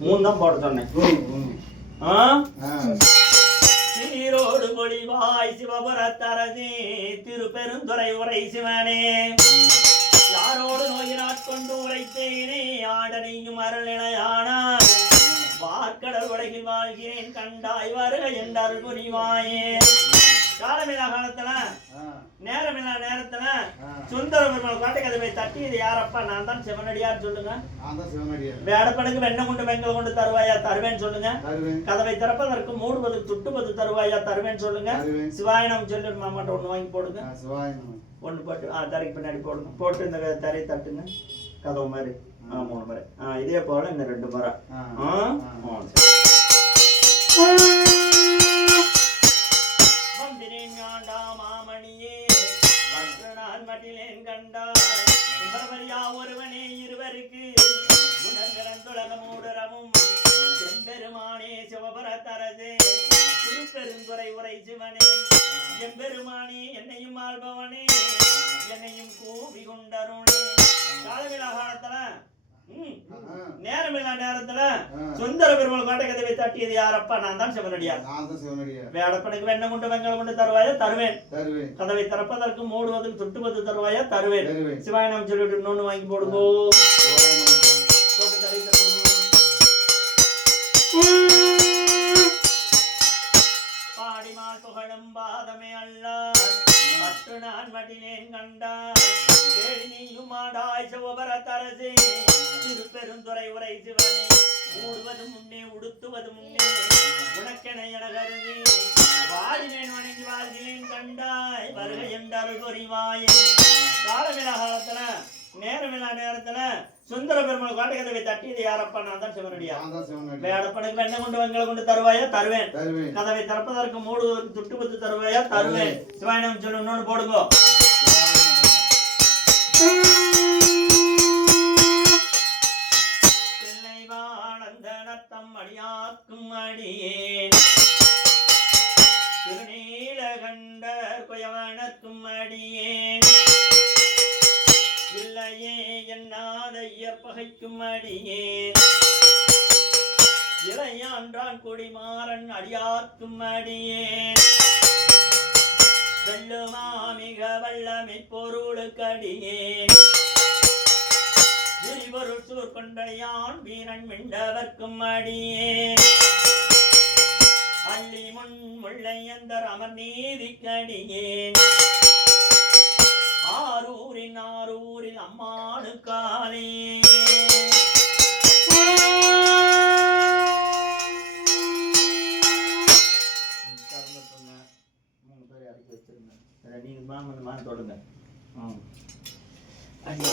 மூணு தான் போட சொன்னேன். ஆ? சீரோடு பொழிவாய் சிவபுரத்தரசி திருப்பெருந்துறை உரை சிவனே யாரோடு நோயினாட்கொண்டு உரைத்தேனே ஆடனையும் அருளினையானார் பார்க்கடல் உலகில் வாழ்கிறேன் கண்டாய் வருக என்றருள் புரிவாயே காலமில்லா காலத்துல. நேரமில்லா நேரத்துல. சுந்தர பெருமாள் காட்டு கதவை தட்டி இது யாரப்பா? நான் தான் சிவனடியார் சொல்லுங்க. வேடப்பனுக்கு வெண்ணெய் கொண்டு வெங்கல் கொண்டு தருவாயா? தருவேன்னு சொல்லுங்க. தருவேன், கதவை திறப்பதற்கு மூடுவது துட்டுவது தருவாயா? தருவேன்னு சொல்லுங்க. தருவேன். சிவாயனம் சொல்லி மாமாட்ட ஒண்ணு வாங்கி போடுங்க. ஒண்ணு போட்டு ஆ தரைக்கு பின்னாடி போடுங்க. போட்டு இந்த தரையை தட்டுங்க. கதவு மாதிரி. ஆ மூணு முறை. ஆ இதே போல இந்த ரெண்டு முறை. ஆ. நான் மட்டிலேன் கண்டாய். உமர்வரியா ஒருவனே இருவருக்கு. உணர்ந்திறந்துலக மூடரமும் செம்பெருமானே சிவபரத்தரசே திருப்பெருந்துறை உரை சிவனே. எம்பெருமானே என்னையும் ஆள்பவனே. என்னையும் கூவி கொண்டருணே காலவிழா காலத்துல ம், ஆ. நேரமில்லா நேரத்துல. சுந்தர பெருமாள் கோட்டை கதவை தட்டியது யாரப்பா நான் தான் சிவனடியார். வேடப்பனுக்கு வெண்ணெய் கொண்டு வெங்கல் கொண்டு தருவாயா தருவேன் கதவை திறப்பதற்கு மூடுவதற்கு துட்டுவது தருவாயா தருவேன். சிவாயனம் சொல்லிட்டு இன்னொன்னு வாங்கி சிவாய. போட்டு தட்டுங்க. பாடிமால் புகழும் பாதமே பத்து நான் மடினேன் கண்டா நீயுமாடாய் நீயும் ஆடாய் சிவபர திருப்பெருந்துறை உரை சிவனே மூடுவது முன்னே உடுத்துவது முன்னே உனக்கென என கருதி வாடினேன் வணங்கி வாழ்கிறேன் கண்டாய். வருகை என்றால் புரிவாயே. நேரமில்லா நேரத்துல சுந்தர பெருமாள் கோட்டைக்கதவை தட்டியது யாரப்பா? நான் தான் சிவனடியா. வேடப்பனுக்கு வெண்ணெய் கொண்டு வெங்கல கொண்டு தருவாயா? தருவேன். கதவை திறப்பதற்கு மூடுவதற்கு துட்டு பத்து தருவாயா? தருவேன். சிவாயனம் சொல்லு இன்னொன்னு போடுங்கோ. அடியாக்கும் அடியேன். பகைக்கும் அடியேன் இளையான்றான் கொடிமாறன் அடியார்க்கும் அடியேன் வெல்லுமா மிக வல்லமை பொருளுக்கடியேன் விரிவருள் சூர் கொண்ட யான் வீரன் மிண்டவர்க்கும் அடியேன் அள்ளி முன் முள்ளையந்தர் அமர் நீதிக்கடியேன் ஆரூரின் ஆரூரில் அம்மானு காலே மூணு பேர் இறக்கி வச்சிருந்தேன் தொடுங்க ம். அடி